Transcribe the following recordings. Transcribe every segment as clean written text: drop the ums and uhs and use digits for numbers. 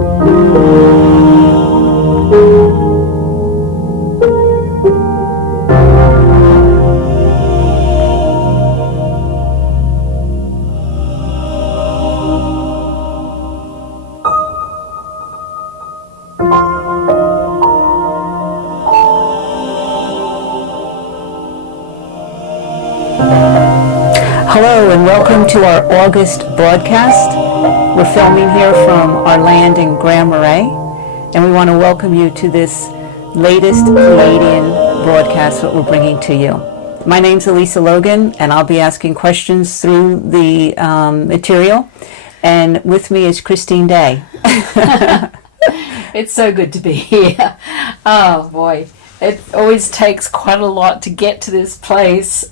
Hello and welcome to our August broadcast. We're filming here from our land in Grand Marais, and we want to welcome you to this latest Pleiadian broadcast that we're bringing to you. My name's Elisa Logan, and I'll be asking questions through the material, and with me is Christine Day. It's so good to be here. Oh boy, it always takes quite a lot to get to this place.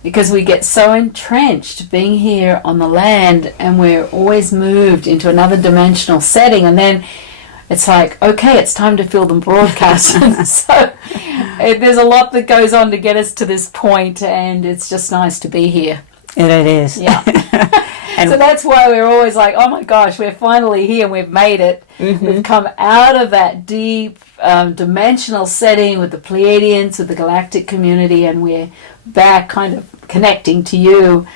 Because we get so entrenched being here on the land, and we're always moved into another dimensional setting, and then it's like, okay, it's time to film the broadcast. So there's a lot that goes on to get us to this point, and it's just nice to be here. And it is. Yeah. So that's why we're always like, oh my gosh, we're finally here, we've made it. Mm-hmm. We've come out of that deep dimensional setting with the Pleiadians, with the galactic community, and we're back kind of connecting to you,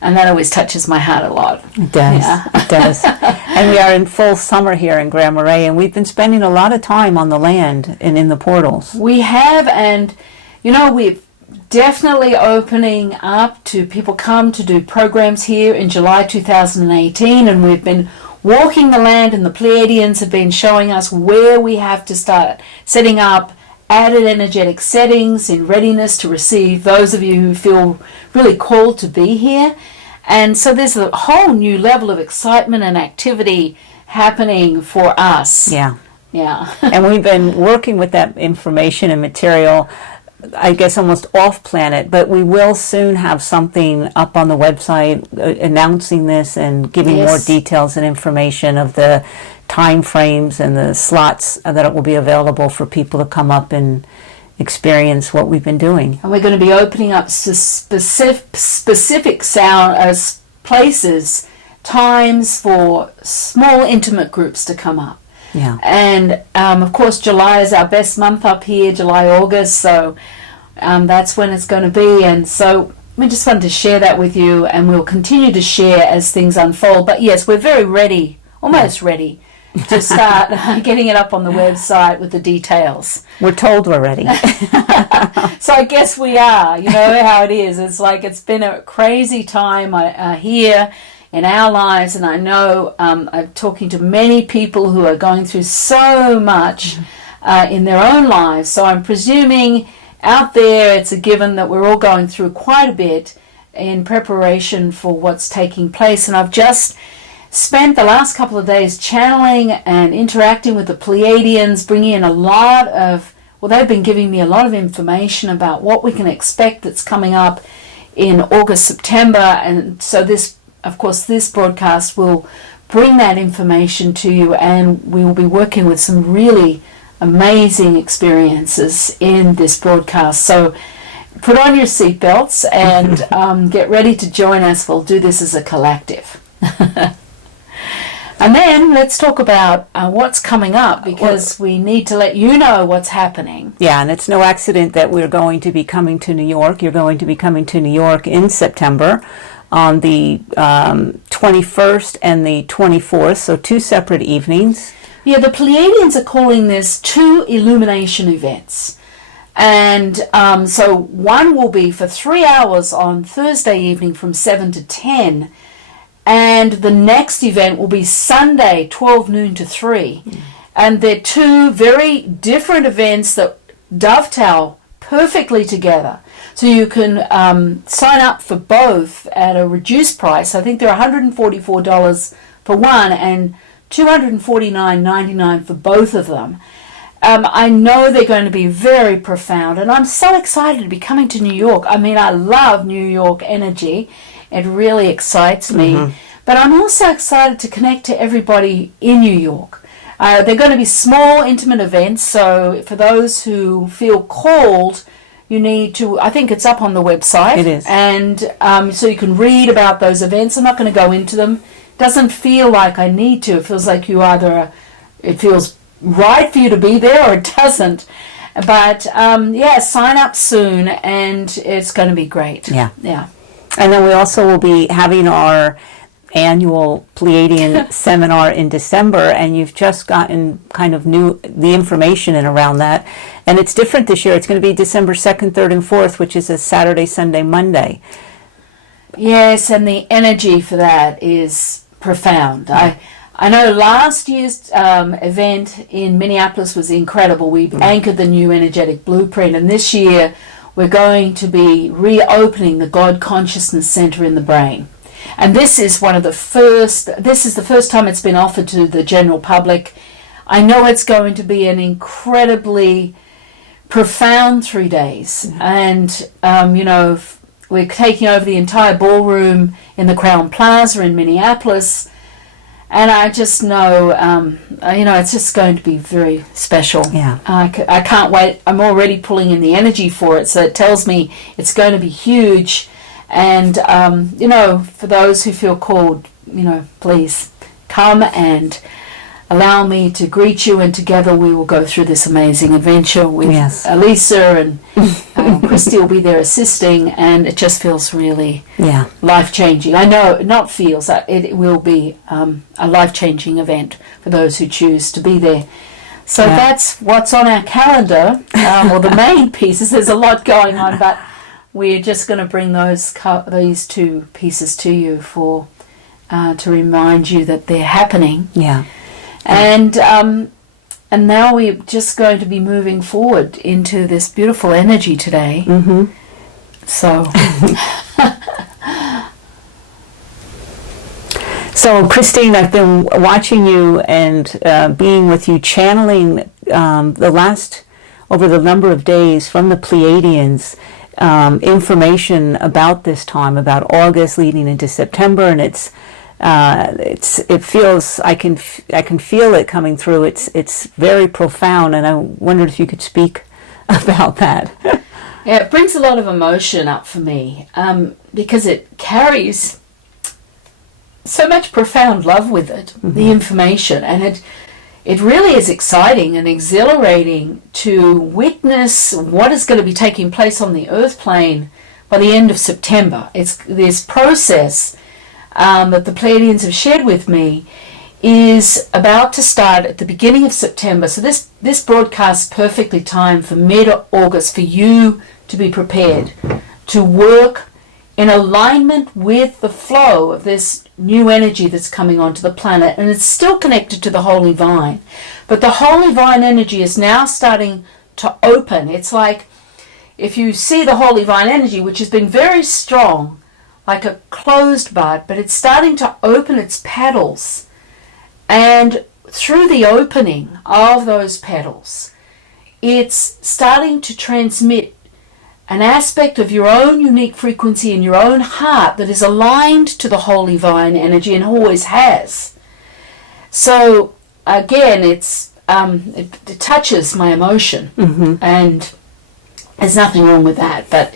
and that always touches my heart a lot. It does. Yeah. It does. And we are in full summer here in Grand Marais, and we've been spending a lot of time on the land and in the portals. We have, and you know, we're definitely opening up to people come to do programs here in July 2018, and we've been walking the land, and the Pleiadians have been showing us where we have to start setting up added energetic settings in readiness to receive those of you who feel really called to be here. And so there's a whole new level of excitement and activity happening for us. Yeah. Yeah. And we've been working with that information and material, I guess, almost off planet, but we will soon have something up on the website announcing this and giving more details and information of the time frames and the slots that it will be available for people to come up and experience what we've been doing. And we're going to be opening up specific places, times for small intimate groups to come up. Yeah. And of course July is our best month up here, July, August, so that's when it's going to be. And so we just wanted to share that with you, and we'll continue to share as things unfold. But yes, we're very ready, almost ready, to start getting it up on the website with the details. We're told we're ready. So I guess we are. You know how it is. It's like it's been a crazy time here in our lives, and I know I'm talking to many people who are going through so much in their own lives. So I'm presuming out there it's a given that we're all going through quite a bit in preparation for what's taking place. And I've just spent the last couple of days channeling and interacting with the Pleiadians, bringing in a lot of, well, they've been giving me a lot of information about what we can expect that's coming up in August, September. And so this, of course, this broadcast will bring that information to you, and we will be working with some really amazing experiences in this broadcast. So put on your seatbelts and get ready to join us. We'll do this as a collective. And then let's talk about what's coming up, because we need to let you know what's happening. Yeah, and it's no accident that we're going to be coming to New York. You're going to be coming to New York in September on the 21st and the 24th, so 2 separate evenings. Yeah, the Pleiadians are calling this 2 illumination events. And so one will be for 3 hours on Thursday evening from 7 to 10. And the next event will be Sunday, 12 noon to 3. And they're 2 very different events that dovetail perfectly together. So you can sign up for both at a reduced price. I think they're $144 for one and $249.99 for both of them. I know they're going to be very profound, and I'm so excited to be coming to New York. I mean, I love New York energy. It really excites me. Mm-hmm. But I'm also excited to connect to everybody in New York. They're going to be small, intimate events, so for those who feel called, you need to, I think it's up on the website. It is. And so you can read about those events. I'm not going to go into them doesn't feel like I need to. It feels like it feels right for you to be there, or it doesn't. But sign up soon, and it's going to be great. Yeah. Yeah. And then we also will be having our annual Pleiadian seminar in December, and you've just gotten kind of the information in around that. And it's different this year. It's going to be December 2nd, 3rd, and 4th, which is a Saturday, Sunday, Monday. Yes, and the energy for that is profound. I know last year's event in Minneapolis was incredible. We anchored the new energetic blueprint, and this year we're going to be reopening the God Consciousness Center in the brain. And this is the first time it's been offered to the general public. I know it's going to be an incredibly profound 3 days. And, we're taking over the entire ballroom in the Crown Plaza in Minneapolis. And I just know, it's just going to be very special. Yeah. I can't wait. I'm already pulling in the energy for it. So it tells me it's going to be huge. And, for those who feel called, please come and allow me to greet you. And together we will go through this amazing adventure with Elisa, and Christy will be there assisting. And it just feels really life-changing. I know, not feels, it will be a life-changing event for those who choose to be there. So that's what's on our calendar, or the main pieces. There's a lot going on, but we're just going to bring these two pieces to you to remind you that they're happening. Yeah. And now we're just going to be moving forward into this beautiful energy today. Mm-hmm. So. So, Christine, I've been watching you and being with you, channeling over the number of days from the Pleiadians, information about this time, about August leading into September, and it feels, I can feel it coming through. It's very profound, and I wondered if you could speak about that. Yeah, it brings a lot of emotion up for me, because it carries so much profound love with it, the information, and it really is exciting and exhilarating to witness what is going to be taking place on the earth plane by the end of September. It's this process that the Pleiadians have shared with me is about to start at the beginning of September. So this broadcast is perfectly timed for mid-August for you to be prepared to work in alignment with the flow of this new energy that's coming onto the planet. And it's still connected to the Holy Vine. But the Holy Vine energy is now starting to open. It's like if you see the Holy Vine energy, which has been very strong, like a closed bud, but it's starting to open its petals. And through the opening of those petals, it's starting to transmit an aspect of your own unique frequency in your own heart that is aligned to the Holy Vine energy and always has. So again, it touches my emotion, and there's nothing wrong with that. But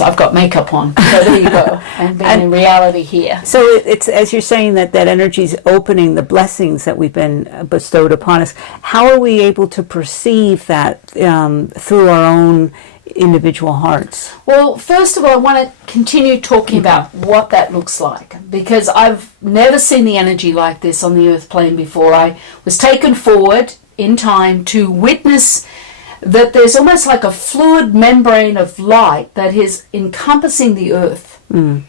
I've got makeup on, so there you go, and being in reality here. So it's as you're saying that energy's opening the blessings that we've been bestowed upon us. How are we able to perceive that through our own individual hearts? Well, first of all, I want to continue talking about what that looks like, because I've never seen the energy like this on the earth plane before. I was taken forward in time to witness that there's almost like a fluid membrane of light that is encompassing the earth from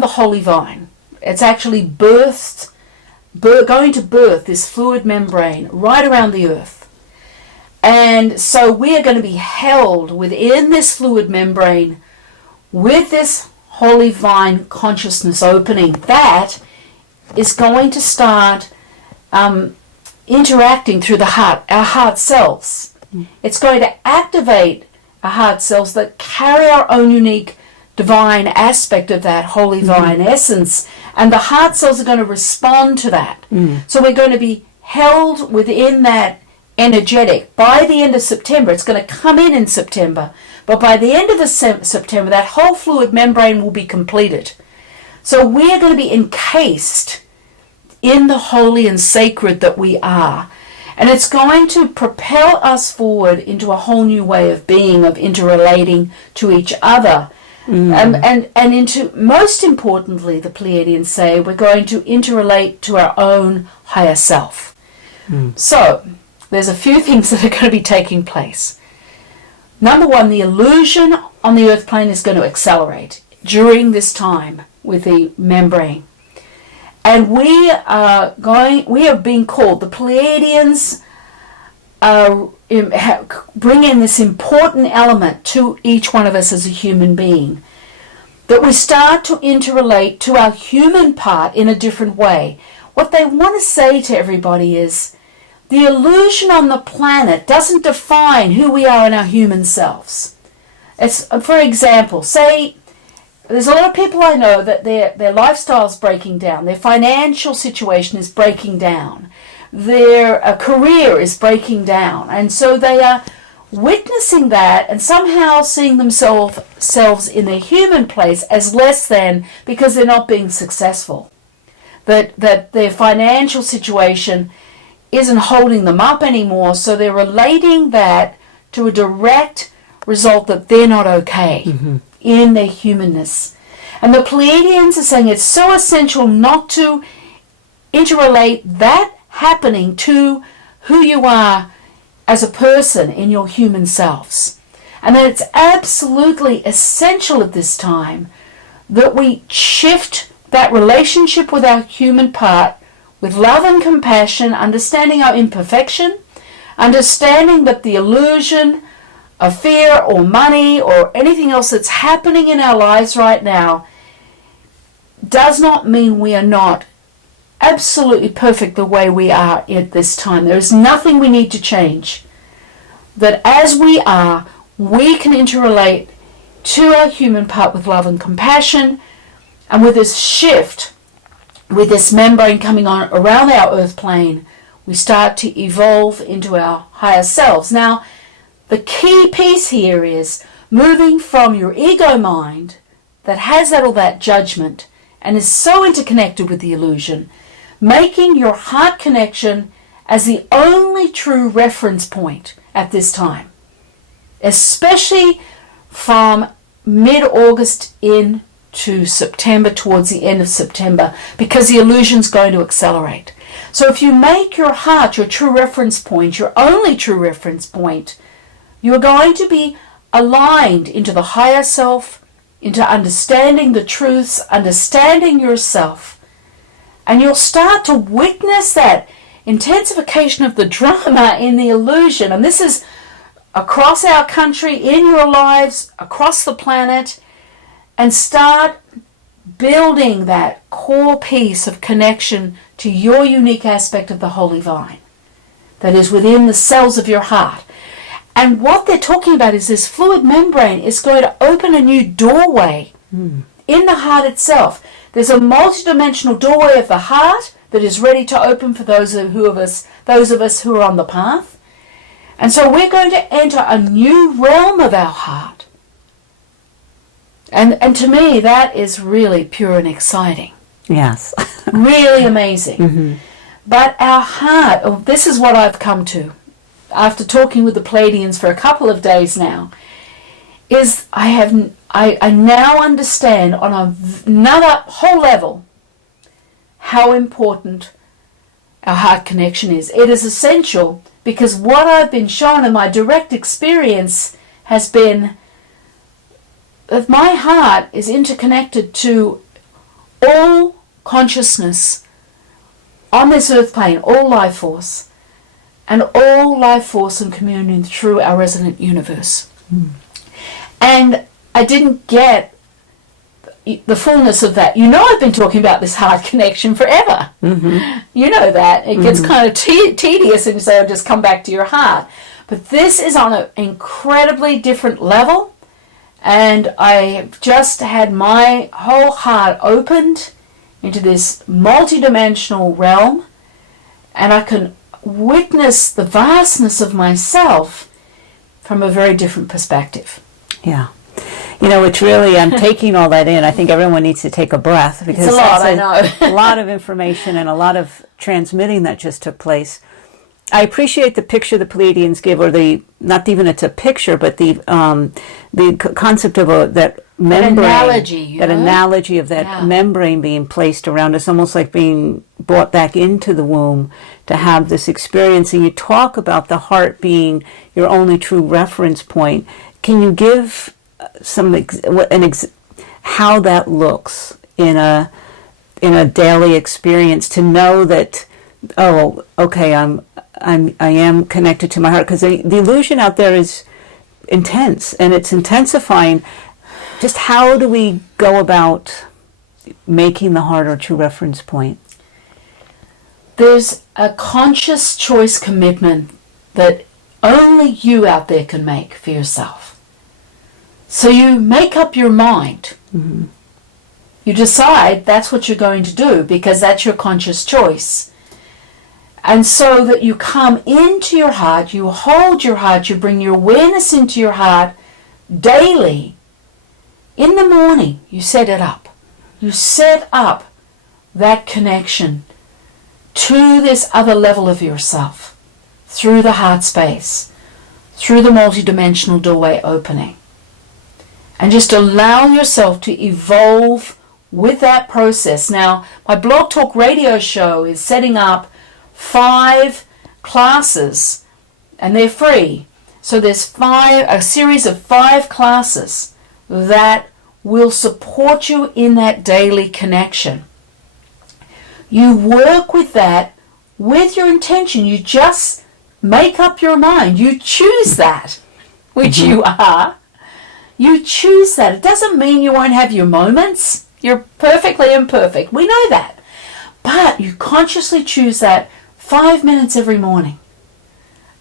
the Holy Vine. It's actually going to birth this fluid membrane right around the earth. And so we are going to be held within this fluid membrane with this Holy Vine consciousness opening that is going to start interacting through the heart, our heart cells. It's going to activate our heart cells that carry our own unique divine aspect of that Holy Vine essence, and the heart cells are going to respond to that. So we're going to be held within that energetic. By the end of September, it's going to come in September, but by the end of September, that whole fluid membrane will be completed. So we are going to be encased in the holy and sacred that we are. And it's going to propel us forward into a whole new way of being, of interrelating to each other. And into, most importantly, the Pleiadians say, we're going to interrelate to our own higher self. So, there's a few things that are going to be taking place. Number one, the illusion on the earth plane is going to accelerate during this time with the membrane. And we are being called, the Pleiadians bring in this important element to each one of us as a human being, that we start to interrelate to our human part in a different way. What they want to say to everybody is, the illusion on the planet doesn't define who we are in our human selves. It's, for example, say, there's a lot of people I know that their lifestyle's breaking down, their financial situation is breaking down, their career is breaking down, and so they are witnessing that and somehow seeing themselves in their human place as less than because they're not being successful. That their financial situation isn't holding them up anymore, so they're relating that to a direct result that they're not okay in their humanness. And the Pleiadians are saying it's so essential not to interrelate that happening to who you are as a person in your human selves. And that it's absolutely essential at this time that we shift that relationship with our human part with love and compassion, understanding our imperfection, understanding that the illusion of fear or money or anything else that's happening in our lives right now does not mean we are not absolutely perfect the way we are at this time. There is nothing we need to change. That as we are, we can interrelate to our human part with love and compassion, and with this shift, with this membrane coming on around our earth plane, we start to evolve into our higher selves. Now, the key piece here is moving from your ego mind that has all that judgment and is so interconnected with the illusion, making your heart connection as the only true reference point at this time, especially from mid-August into September, towards the end of September, because the illusion's going to accelerate. So if you make your heart your true reference point, your only true reference point, you're going to be aligned into the higher self, into understanding the truths, understanding yourself. And you'll start to witness that intensification of the drama in the illusion. And this is across our country, in your lives, across the planet. And start building that core piece of connection to your unique aspect of the Holy Vine that is within the cells of your heart. And what they're talking about is this fluid membrane is going to open a new doorway in the heart itself. There's a multidimensional doorway of the heart that is ready to open for those of us who are on the path. And so we're going to enter a new realm of our heart. And to me, that is really pure and exciting. Yes. Really amazing. But our heart, this is what I've come to, after talking with the Pleiadians for a couple of days now, is I now understand on another whole level how important our heart connection is. It is essential because what I've been shown in my direct experience has been that my heart is interconnected to all consciousness on this earth plane, all life force, and all life force and communion through our resonant universe. And I didn't get the fullness of that. You know, I've been talking about this heart connection forever. You know that. It gets kind of tedious and you say, oh, just come back to your heart. But this is on an incredibly different level. And I just had my whole heart opened into this multidimensional realm. And I can witness the vastness of myself from a very different perspective. Yeah. It's really, I'm taking all that in. I think everyone needs to take a breath because it's a lot, I know. a lot of information and a lot of transmitting that just took place. I appreciate the picture the Pleiadians give, or not even it's a picture, but the concept of that membrane, analogy of that membrane being placed around us, almost like being brought back into the womb to have this experience. And you talk about the heart being your only true reference point. Can you give how that looks in a daily experience to know that, oh, okay, I am connected to my heart, because the illusion out there is intense and it's intensifying. Just how do we go about making the heart our true reference point? There's a conscious choice commitment that only you out there can make for yourself. So you make up your mind. Mm-hmm. You decide that's what you're going to do because that's your conscious choice. And so that you come into your heart, you hold your heart, you bring your awareness into your heart daily. In the morning, you set it up. You set up that connection to this other level of yourself through the heart space, through the multidimensional doorway opening. And just allow yourself to evolve with that process. Now, my Blog Talk radio show is setting up 5 classes, and they're free. So there's a series of 5 classes that will support you in that daily connection. You work with that with your intention. You just make up your mind. You choose that, which you are. You choose that. It doesn't mean you won't have your moments. You're perfectly imperfect. We know that. But you consciously choose that 5 minutes every morning.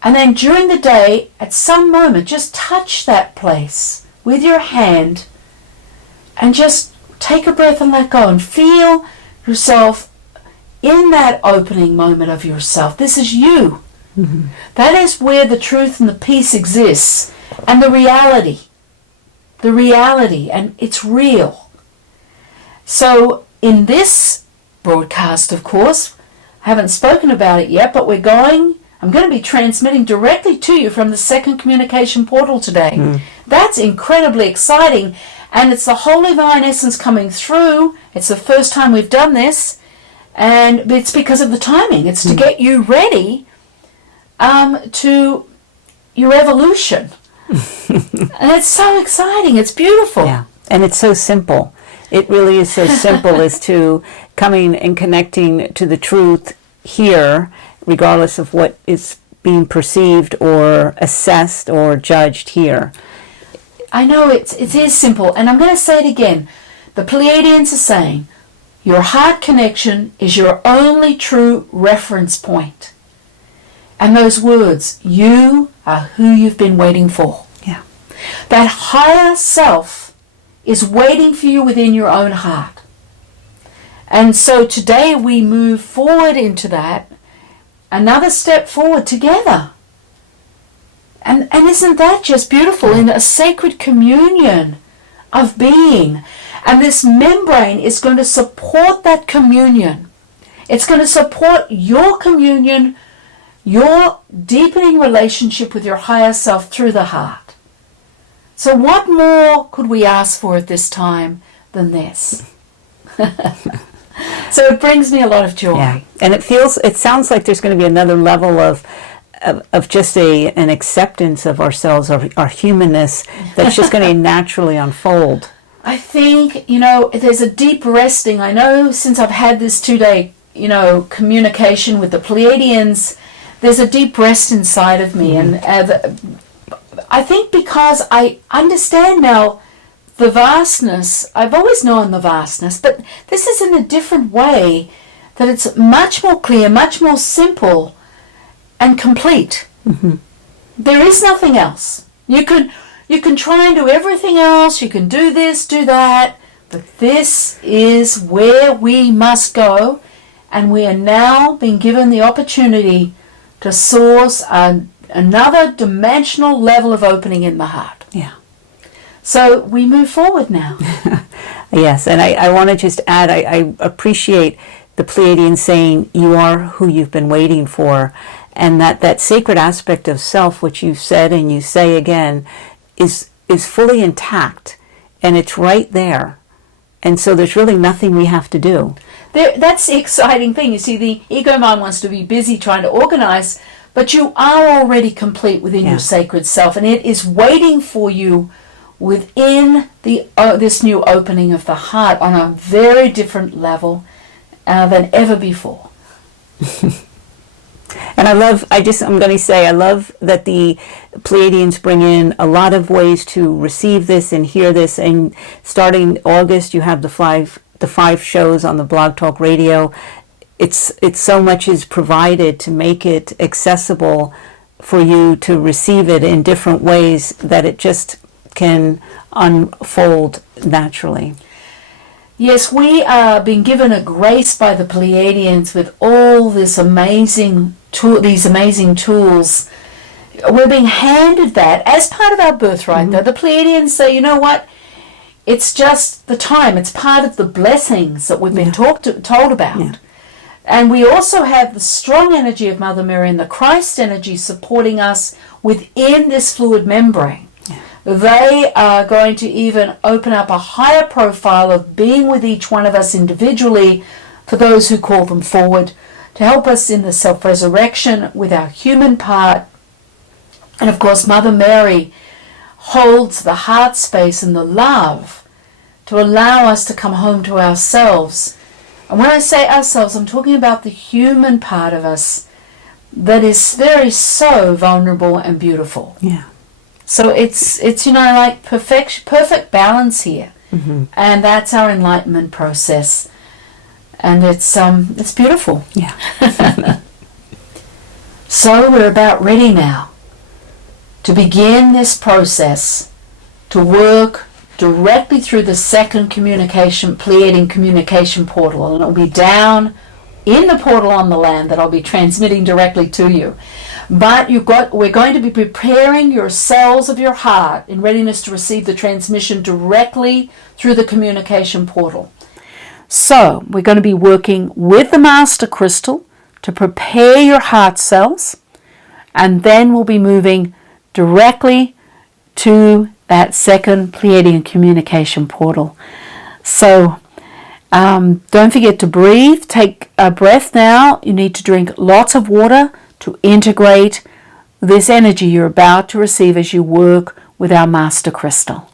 And then during the day, at some moment, just touch that place with your hand and just take a breath and let go and feel yourself in that opening moment of yourself. This is you. Mm-hmm. That is where the truth and the peace exists, and the reality, and it's real. So in this broadcast, of course, I haven't spoken about it yet, but I'm going to be transmitting directly to you from the second communication portal today. Mm. That's incredibly exciting, and it's the Holy Divine Essence coming through. It's the first time we've done this, and it's because of the timing. It's to get you ready to your evolution. And it's so exciting. It's beautiful. Yeah, and it's so simple. It really is so simple as to coming and connecting to the truth here, regardless of what is being perceived or assessed or judged here. I know it is simple, and I'm going to say it again. The Pleiadians are saying your heart connection is your only true reference point. And those words, you are who you've been waiting for. Yeah. That higher self is waiting for you within your own heart. And so today we move forward into that, another step forward together. And isn't that just beautiful, in a sacred communion of being? And this membrane is going to support that communion. It's going to support your communion, your deepening relationship with your higher self through the heart. So what more could we ask for at this time than this? So it brings me a lot of joy. Yeah. And it sounds like there's going to be another level of just an acceptance of ourselves, our humanness, that's just going to naturally unfold. I think, there's a deep resting. I know since I've had this 2-day, communication with the Pleiadians, there's a deep rest inside of me. Mm-hmm. And I think because I understand now the vastness. I've always known the vastness, but this is in a different way, that it's much more clear, much more simple and complete. Mm-hmm. There is nothing else. You can try and do everything else, you can do this, do that, but this is where we must go, and we are now being given the opportunity to source another dimensional level of opening in the heart. Yeah. So we move forward now. Yes, and I want to just add, I appreciate the Pleiadians saying you are who you've been waiting for, and that sacred aspect of self, which you said and you say again, is fully intact, and it's right there. And so there's really nothing we have to do. That's the exciting thing. You see, the ego mind wants to be busy trying to organize, but you are already complete within your sacred self, and it is waiting for you within this new opening of the heart on a very different level than ever before. And I'm going to say, I love that the Pleiadians bring in a lot of ways to receive this and hear this. And starting August, you have the five shows on the Blog Talk Radio. It's so much is provided to make it accessible for you to receive it in different ways that it just can unfold naturally. Yes, we are being given a grace by the Pleiadians with all these amazing tools. We're being handed that as part of our birthright. Though the Pleiadians say, you know what? It's just the time. It's part of the blessings that we've been told about. Yeah. And we also have the strong energy of Mother Mary and the Christ energy supporting us within this fluid membrane. They are going to even open up a higher profile of being with each one of us individually for those who call them forward to help us in the self-resurrection with our human part. And of course, Mother Mary holds the heart space and the love to allow us to come home to ourselves. And when I say ourselves, I'm talking about the human part of us that is so vulnerable and beautiful. Yeah. So it's like perfect balance here, and that's our enlightenment process, and it's beautiful. Yeah. So we're about ready now to begin this process to work directly through the second Pleiadian communication portal, and it'll be down in the portal on the land that I'll be transmitting directly to you. But we're going to be preparing your cells of your heart in readiness to receive the transmission directly through the communication portal. So we're going to be working with the Master Crystal to prepare your heart cells, and then we'll be moving directly to that second Pleiadian communication portal. So don't forget to breathe. Take a breath now. You need to drink lots of water to integrate this energy you're about to receive as you work with our Master Crystal.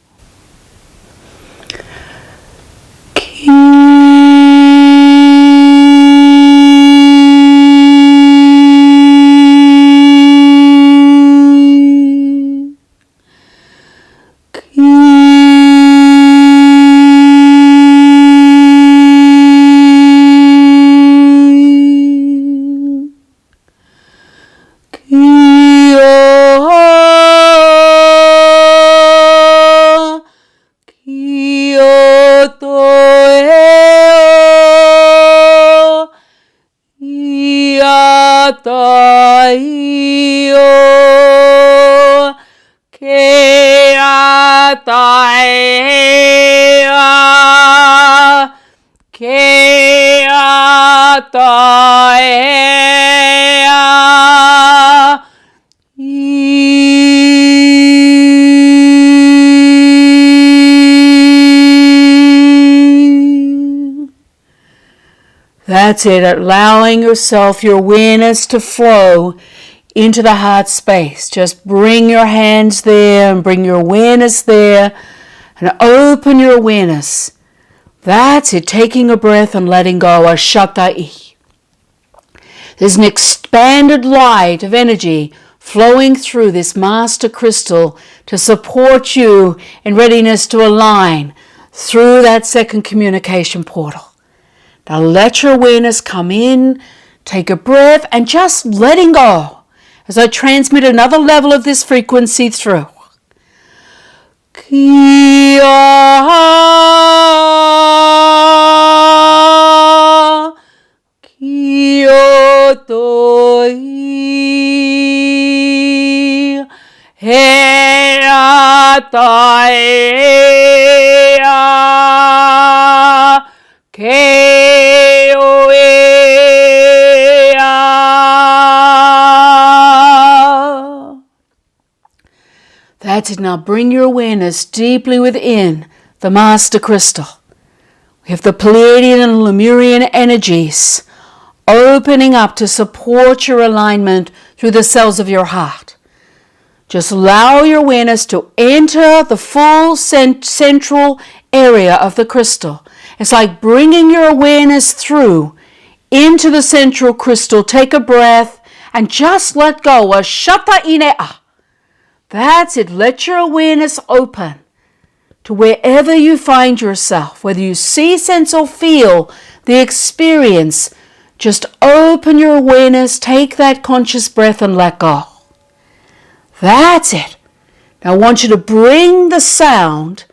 That's it, allowing yourself, your awareness to flow into the heart space. Just bring your hands there and bring your awareness there and open your awareness. That's it, taking a breath and letting go. Ashatai. There's an expanded light of energy flowing through this Master Crystal to support you in readiness to align through that second communication portal. Now let your awareness come in, take a breath, and just letting go as I transmit another level of this frequency through. Kia Kiotoi Heatai That's it. Now bring your awareness deeply within the Master Crystal. We have the Pleiadian and Lemurian energies opening up to support your alignment through the cells of your heart. Just allow your awareness to enter the full central area of the crystal. It's like bringing your awareness through into the central crystal. Take a breath and just let go. That's it. Let your awareness open to wherever you find yourself, whether you see, sense, or feel the experience. Just open your awareness, take that conscious breath and let go. That's it. Now I want you to bring the sound,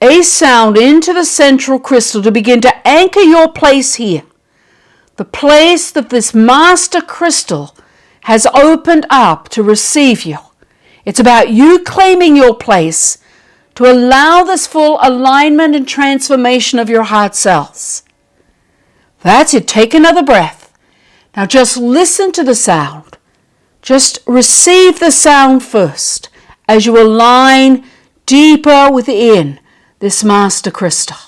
a sound into the central crystal to begin to anchor your place here. The place that this master crystal has opened up to receive you. It's about you claiming your place to allow this full alignment and transformation of your heart cells. That's it. Take another breath. Now just listen to the sound. Just receive the sound first as you align deeper within this master crystal.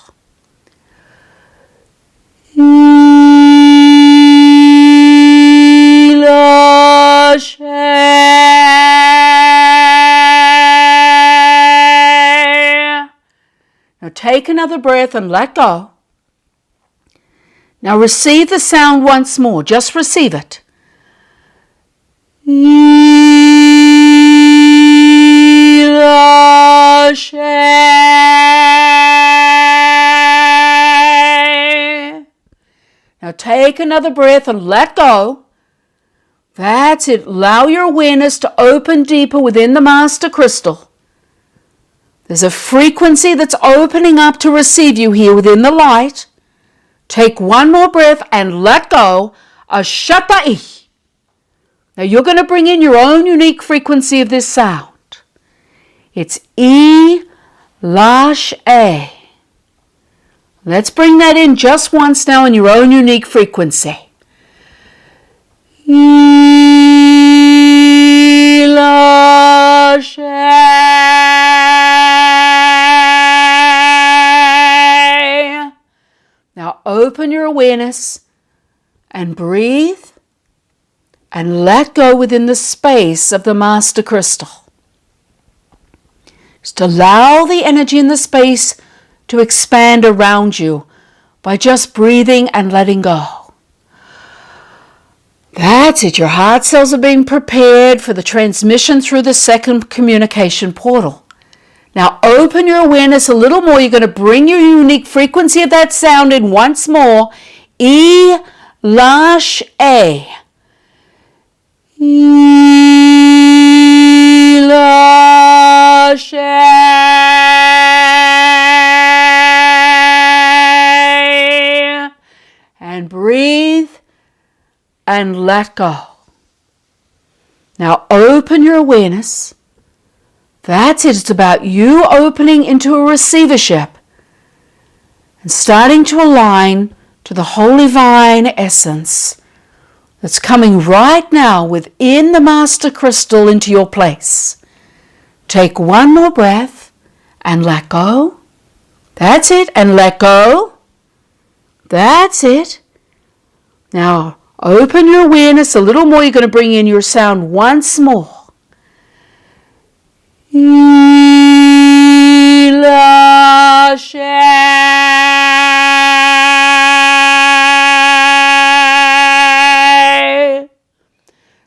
Now take another breath and let go. Now receive the sound once more. Just receive it. Now take another breath and let go. That's it. Allow your awareness to open deeper within the master crystal. There's a frequency that's opening up to receive you here within the light. Take one more breath and let go. Ashatai. Now you're going to bring in your own unique frequency of this sound. It's E-lash-A. Let's bring that in just once now in your own unique frequency. E-lash-A. Now open your awareness and breathe and let go within the space of the master crystal. Just allow the energy in the space to expand around you by just breathing and letting go. That's it. Your heart cells are being prepared for the transmission through the second communication portal. Now open your awareness a little more. You're going to bring your unique frequency of that sound in once more. E-lash-A. E-lash-A. And breathe and let go. Now open your awareness. That's it. It's about you opening into a receivership and starting to align to the Holy Divine Essence that's coming right now within the Master Crystal into your place. Take one more breath and let go. That's it. And let go. That's it. Now open your awareness a little more. You're going to bring in your sound once more.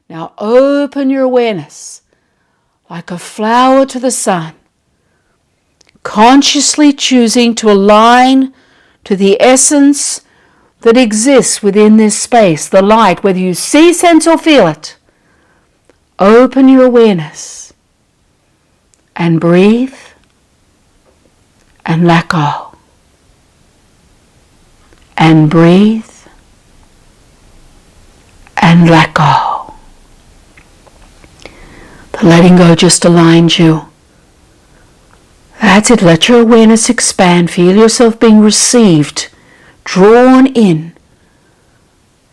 Now open your awareness like a flower to the sun, consciously choosing to align to the essence that exists within this space, the light, whether you see, sense, or feel it. Open your awareness and breathe and let go. And breathe and let go. The letting go just aligns you That's it. Let your awareness expand. Feel yourself being received, drawn in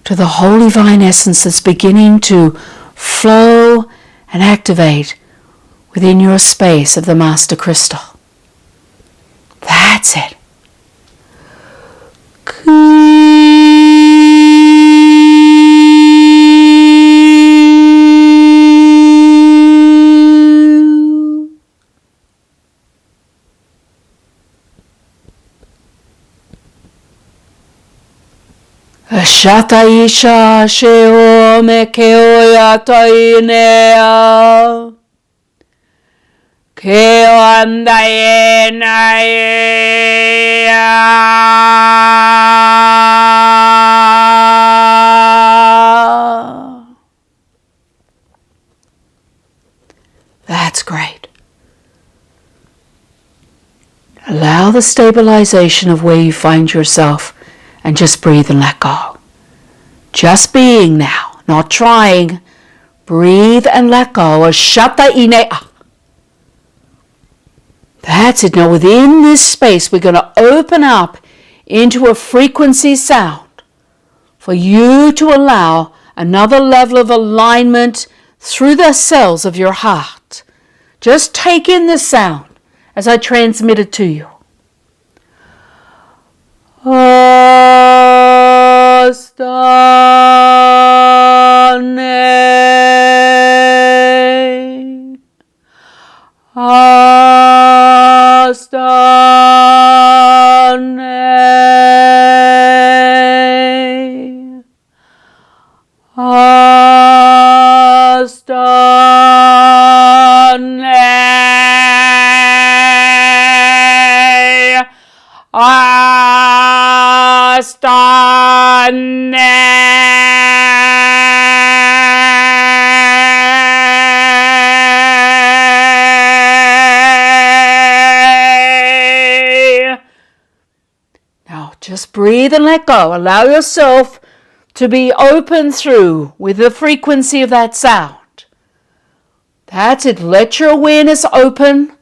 to the holy divine essence that's beginning to flow and activate within your space of the Master Crystal. That's it. Shataisha sheo mekeo yatainea keo andayenaya. That's great. Allow the stabilization of where you find yourself and just breathe and let go. Just being now, not trying. Breathe and let go. Shata inea. That's it. Now within this space, we're going to open up into a frequency sound for you to allow another level of alignment through the cells of your heart. Just take in the sound as I transmit it to you. Astane, Astane, Now just breathe and let go. Allow yourself to be open through with the frequency of that sound. That's it. Let your awareness open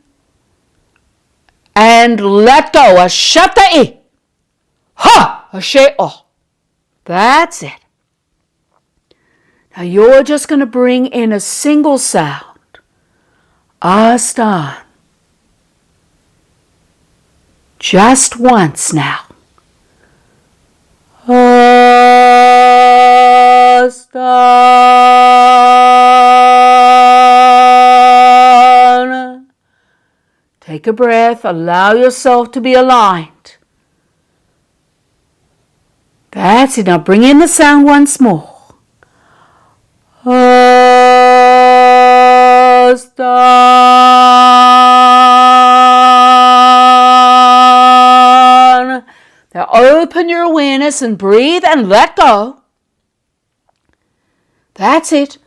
and let go. Ashata'i. Ha! Ashe'o. That's it. Now you're just going to bring in a single sound. Astan. Just once now. Astan. Take a breath. Allow yourself to be aligned. That's it. Now bring in the sound once more. Astan. Now open your awareness and breathe and let go. That's it.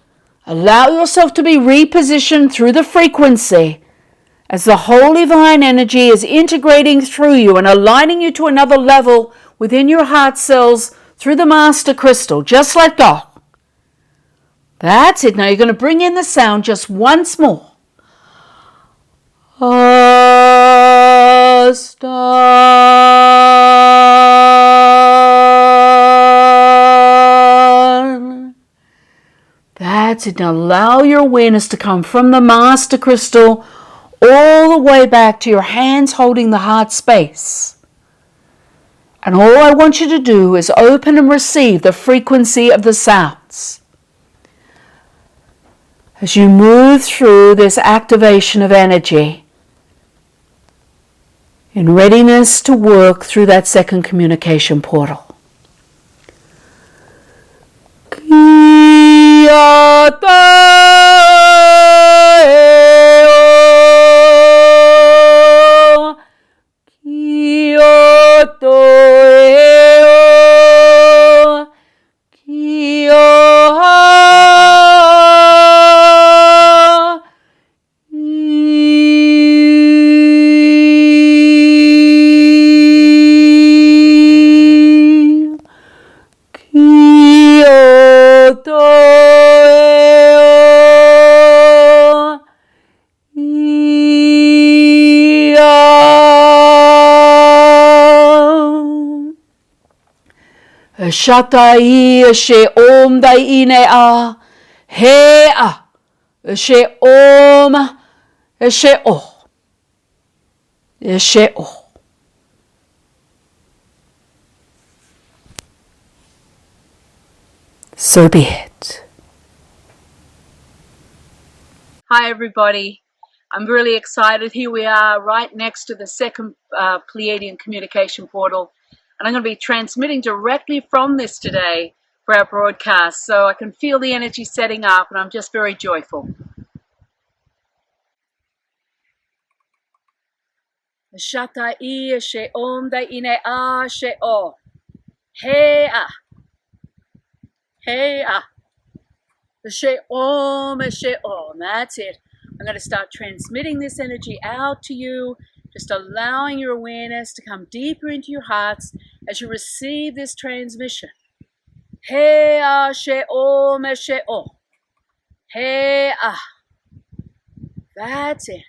Allow yourself to be repositioned through the frequency as the holy divine energy is integrating through you and aligning you to another level within your heart cells through the Master Crystal. Just let go. That's it. Now you're going to bring in the sound just once more. Astan. That's it. Now allow your awareness to come from the Master Crystal all the way back to your hands holding the heart space. And all I want you to do is open and receive the frequency of the sounds. As you move through this activation of energy, in readiness to work through that second communication portal. Shatai she om dai ine a. He a. She om. She o. She o. So be it. Hi everybody. I'm really excited. Here we are right next to the second Pleiadian communication portal. And I'm going to be transmitting directly from this today for our broadcast. So I can feel the energy setting up and I'm just very joyful. Shata I she om da ine a she o. He a. He a. She om. That's it. I'm going to start transmitting this energy out to you, just allowing your awareness to come deeper into your hearts as you receive this transmission. He a she om she o. He a. That's it.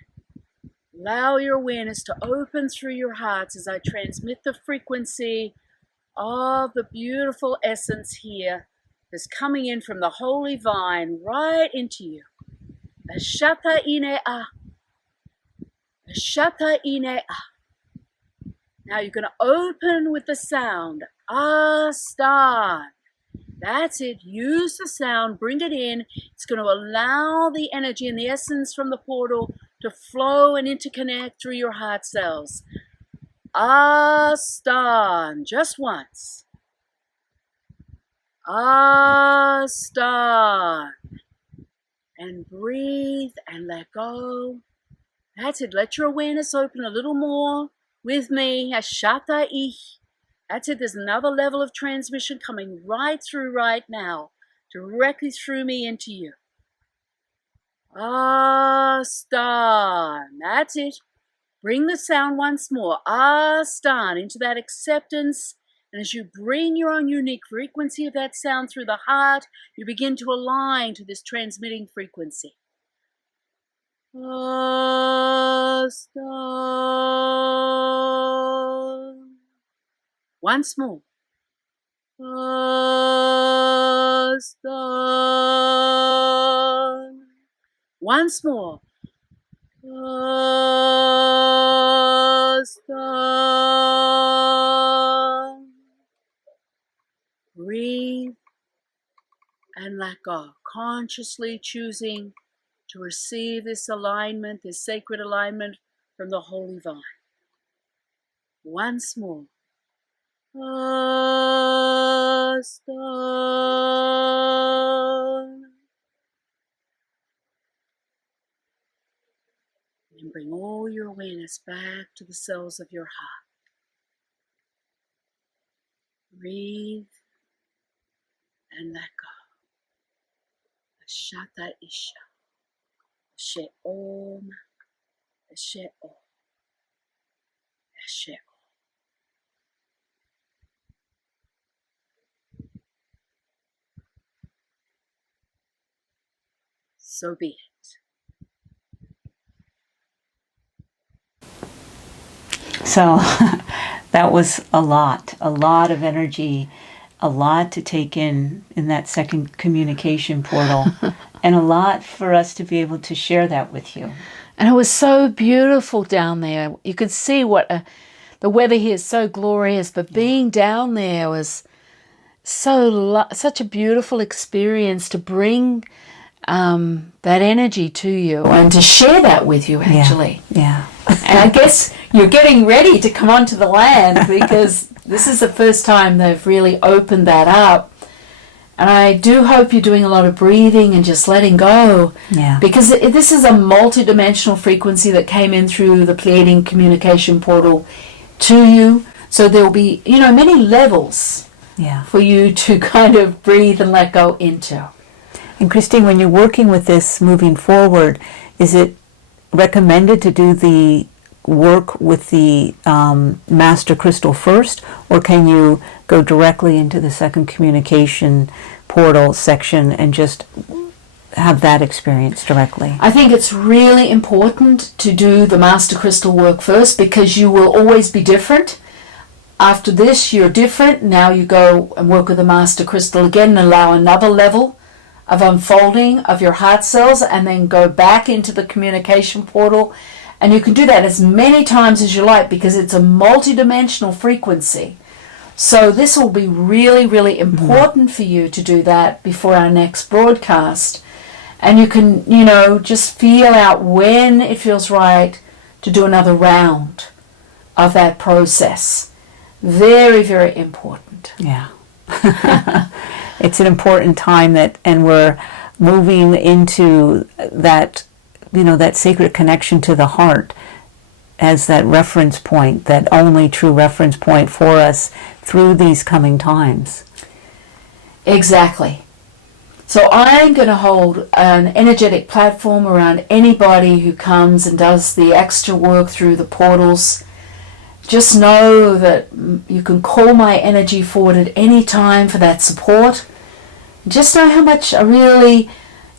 Allow your awareness to open through your hearts as I transmit the frequency of the beautiful essence here that's coming in from the holy vine right into you. Ashata ine a. Ashata ine a. Now you're going to open with the sound. Astan. That's it. Use the sound. Bring it in. It's going to allow the energy and the essence from the portal to flow and interconnect through your heart cells. Astan. Just once. Astan. And breathe and let go. That's it. Let your awareness open a little more with me. Ashata ich. That's it. There's another level of transmission coming right through right now, directly through me into you. Astan. That's it. Bring the sound once more. Astan. Into that acceptance. And as you bring your own unique frequency of that sound through the heart, you begin to align to this transmitting frequency. Astan. Once more. Astan. Once more. Astan. Breathe and let go. Consciously choosing to receive this alignment, this sacred alignment from the Holy Vine. Once more. Astan. And bring all your awareness back to the cells of your heart. Breathe and let go. Ashata isha. She om. She om. She om. So be it. So that was a lot of energy, a lot to take in that second communication portal, and a lot for us to be able to share that with you. And it was so beautiful down there. You could see the weather here is so glorious, but being down there was such a beautiful experience to bring that energy to you and to share that with you, actually. Yeah. And I guess you're getting ready to come onto the land because this is the first time they've really opened that up. And I do hope you're doing a lot of breathing and just letting go. Yeah. Because this is a multi-dimensional frequency that came in through the Pleiadian communication portal to you. So there will be, many levels for you to kind of breathe and let go into. And Christine, when you're working with this moving forward, is it recommended to do the work with the master crystal first, or can you go directly into the second communication portal section and just have that experience directly? I think it's really important to do the master crystal work first because you will always be different. After this, you're different. Now you go and work with the Master Crystal again and allow another level of unfolding of your heart cells, and then go back into the communication portal. And you can do that as many times as you like, because it's a multidimensional frequency. So this will be really, really important for you to do that before our next broadcast. And you can, just feel out when it feels right to do another round of that process. Very, very important. Yeah. It's an important time and we're moving into that, that sacred connection to the heart as that reference point, that only true reference point for us through these coming times. Exactly. So I'm going to hold an energetic platform around anybody who comes and does the extra work through the portals. Just know that you can call my energy forward at any time for that support. Just know how much I really,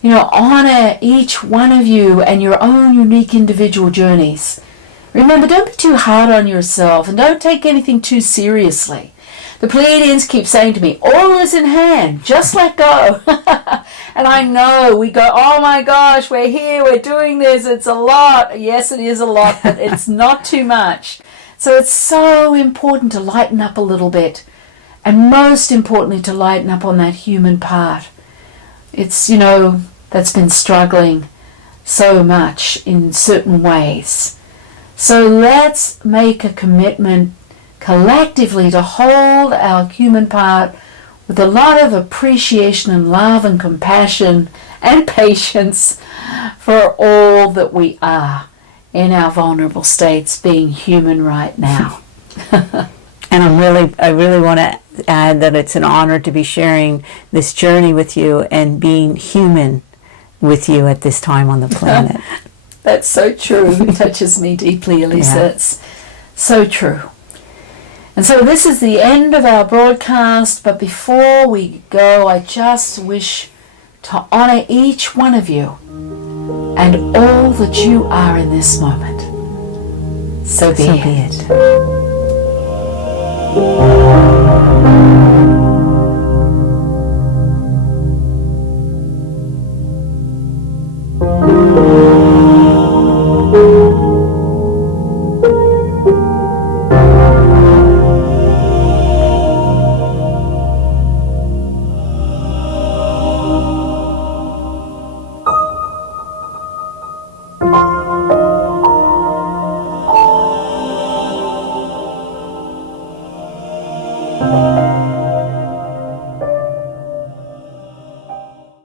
honor each one of you and your own unique individual journeys. Remember, don't be too hard on yourself and don't take anything too seriously. The Pleiadians keep saying to me, all is in hand, just let go. And I know we go, oh my gosh, we're here, we're doing this, it's a lot. Yes, it is a lot, but it's not too much. So it's so important to lighten up a little bit. And most importantly, to lighten up on that human part. It's, that's been struggling so much in certain ways. So let's make a commitment collectively to hold our human part with a lot of appreciation and love and compassion and patience for all that we are in our vulnerable states, being human right now. And I really want to add that it's an honor to be sharing this journey with you and being human with you at this time on the planet. That's so true. It touches me deeply, Elisa. Yeah. It's so true. And so this is the end of our broadcast, but before we go, I just wish to honor each one of you and all that you are in this moment. So be it.